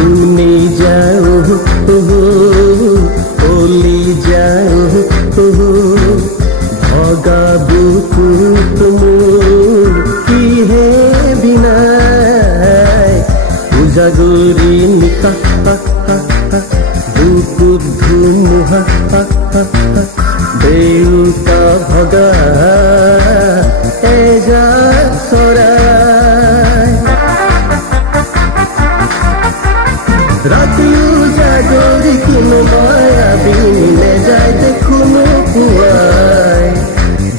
তুমি যাও ওলি যাও ভগা বুকু মোৰ কিহে বিনাই উজাগৰি নিশা বুকুত ধুমুহা দেউতা ভগা এজাক চৰাই ৰাতি উজাগৰি কোনো মায়াবিনী নেযায় দেখোনো পুৱাই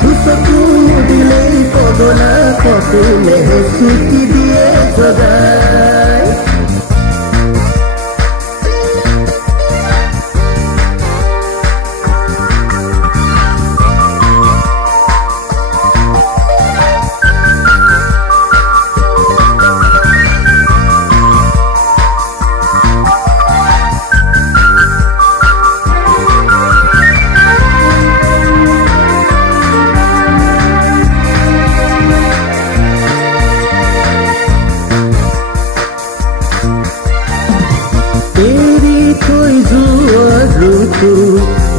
দুচকু মুদিলেই পগলা সপোনেহে চুটি দিয়ে জগাই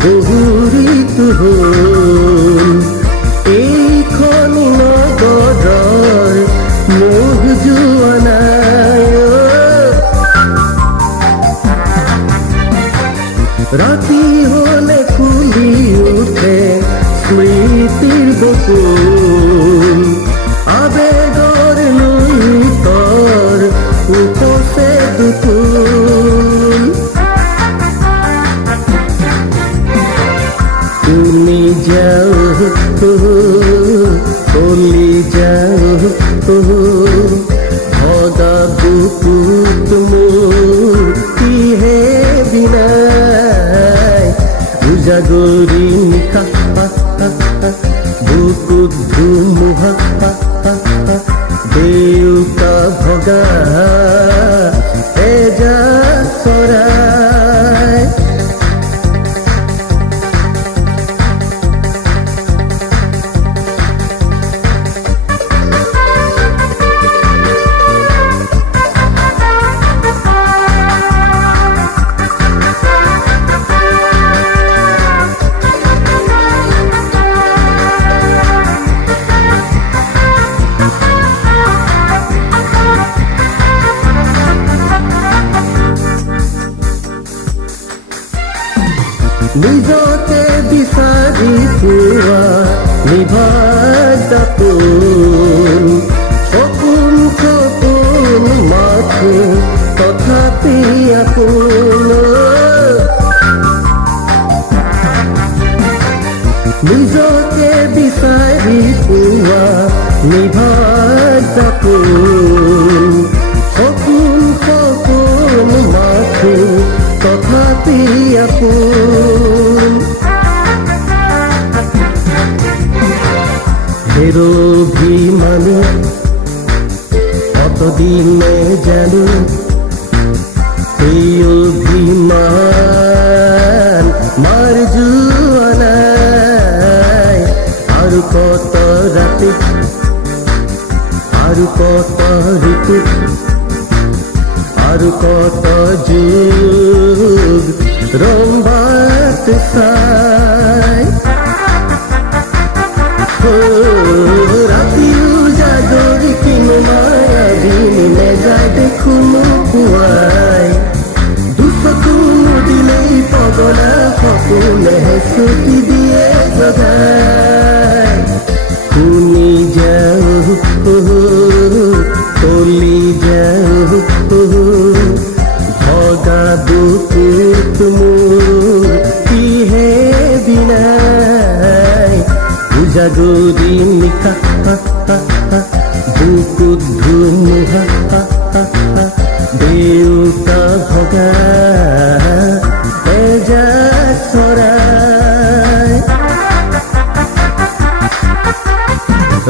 বহুৰিত হ'ল এইখন নগৰৰ মোহ যোৱা নাই ৰাতি হলে ফুলি উঠে স্মৃতিৰ বকুল আবেগৰ লুইতৰ উপচে দুকুল তুমি যাও ওলি যাও ভগা বুকুত মোৰ কিহে বিনাই উজাগৰি নিশা বুকুত ধুমুহা দেউতা ভগা এজাক চৰাই নিজকে বিচাৰি পোৱা নিভাজ দাপোন সপোন সপোন মাথো তথাপি আপোন নিজকে বিচাৰি পোৱা নিভাজ দাপোন সপোন সপোন মাথো তথাপি আপোন হেৰভিমানো অতদিনে জানো সেই অভিমান মাৰ যোৱা নাই আৰু কত ৰাতি আৰু কত ঋতু আৰু কত যুগ ৰম্বাত চাই ৰাতি উজাগৰি কিনো মায়াবিনী নেযায় দেখোনো পুৱাই দুচকু মুদিলেই পগলা সপোনেহে চুটি দিয়ে জগাই শুনি যাও ওলি যাও ভগা বুকুত মোৰ কিহে বিনাই উজাগৰি নিশা বুকুত ধুমুহা দেউতা ভগা এজাক চৰাই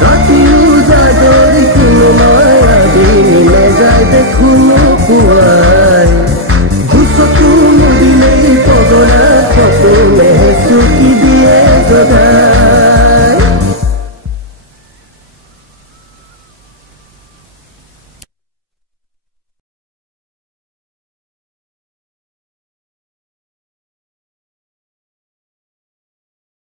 ৰাতি উজাগৰি কোনো মায়াবিনী নেযায় দেখোনো পুৱা